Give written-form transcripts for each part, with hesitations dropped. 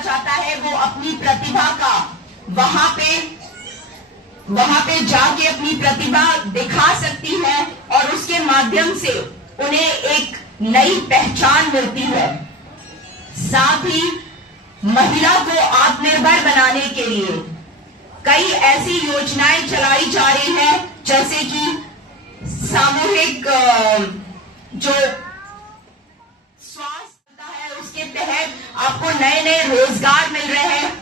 चाहता है वो अपनी प्रतिभा का वहां पे जाके अपनी प्रतिभा दिखा सकती है और उसके माध्यम से उन्हें एक नई पहचान मिलती है। साथ ही महिला को आत्मनिर्भर बनाने के लिए कई ऐसी योजनाएं चलाई जा रही हैं, जैसे कि सामूहिक जो स्वास्थ्य है उसके तहत आपको नए नए रोजगार मिल रहे हैं।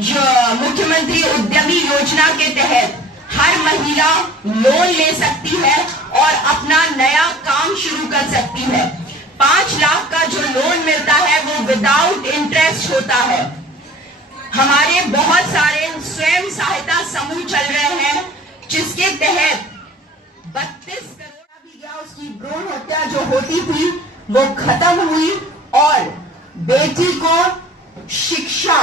मुख्यमंत्री उद्यमी योजना के तहत हर महिला लोन ले सकती है और अपना नया काम शुरू कर सकती है। 5 लाख का जो लोन मिलता है वो विदाउट इंटरेस्ट होता है। हमारे बहुत सारे स्वयं सहायता समूह चल रहे हैं, जिसके तहत 32 करोड़ भी गया, उसकी भ्रूण हत्या जो होती थी वो खत्म हुई और बेटी को शिक्षा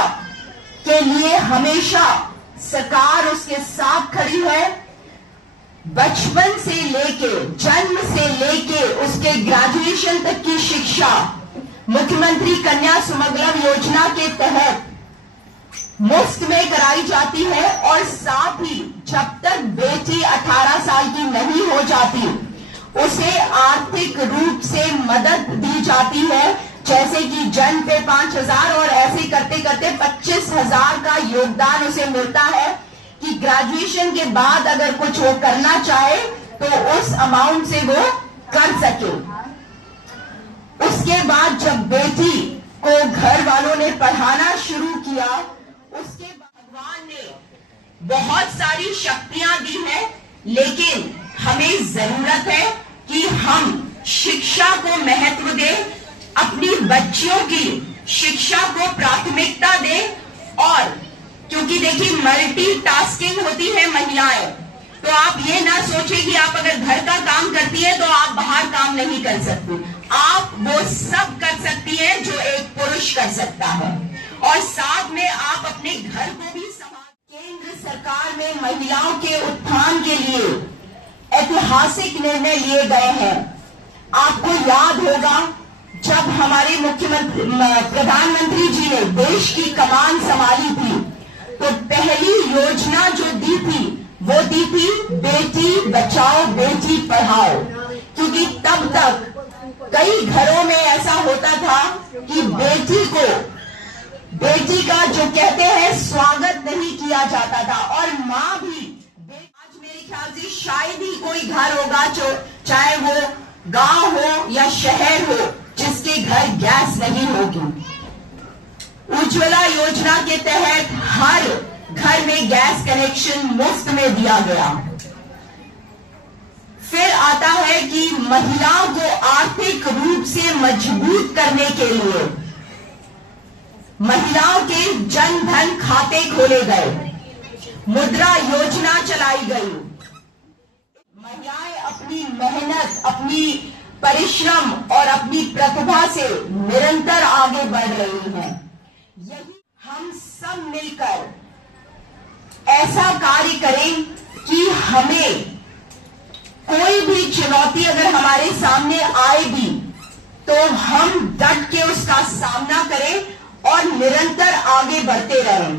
के लिए हमेशा सरकार उसके साथ खड़ी है। बचपन से लेके जन्म से लेके उसके ग्रेजुएशन तक की शिक्षा मुख्यमंत्री कन्या सुमंगलम योजना के तहत मुफ्त में कराई जाती है और साथ ही जब तक बेटी 18 साल की नहीं हो जाती उसे आर्थिक रूप से मदद दी जाती है, जैसे कि जन्म पे 5,000 और ऐसे करते करते 25,000 का योगदान उसे मिलता है कि ग्रेजुएशन के बाद अगर कुछ वो करना चाहे तो उस अमाउंट से वो कर सके। उसके बाद जब बेटी को घर वालों ने पढ़ाना शुरू किया, उसके भगवान ने बहुत सारी शक्तियां दी है, लेकिन हमें जरूरत है कि हम शिक्षा को महत्व दें, अपनी बच्चियों की शिक्षा को प्राथमिकता दें। और क्योंकि देखिए मल्टीटास्किंग होती है महिलाएं, तो आप ये ना सोचें कि आप अगर घर का काम करती है तो आप बाहर काम नहीं कर सकती। आप वो सब कर सकती है जो एक पुरुष कर सकता है और साथ में आप अपने घर को भी संभाल। केंद्र सरकार में महिलाओं के उत्थान के लिए ऐतिहासिक निर्णय लिए गए हैं। आपको याद होगा जब हमारे मुख्यमंत्री प्रधानमंत्री जी ने देश की कमान संभाली थी तो पहली योजना जो दी थी वो दी थी बेटी बचाओ बेटी पढ़ाओ, क्योंकि तब तक कई घरों में ऐसा होता था कि बेटी का जो कहते हैं स्वागत नहीं किया जाता था और माँ भी। आज मेरे ख्याल से शायद ही कोई घर होगा जो चाहे वो गांव हो या शहर हो जिसके घर गैस नहीं होगी। उज्ज्वला योजना के तहत हर घर में गैस कनेक्शन मुफ्त में दिया गया। फिर आता है कि महिलाओं को आर्थिक रूप से मजबूत करने के लिए महिलाओं के जन धन खाते खोले गए, मुद्रा योजना चलाई गई। महिलाएं अपनी मेहनत, अपनी परिश्रम और अपनी प्रतिभा से निरंतर आगे बढ़ रही हैं। यही हम सब मिलकर ऐसा कार्य करें कि हमें कोई भी चुनौती अगर हमारे सामने आए भी तो हम डट के उसका सामना करें और निरंतर आगे बढ़ते रहें।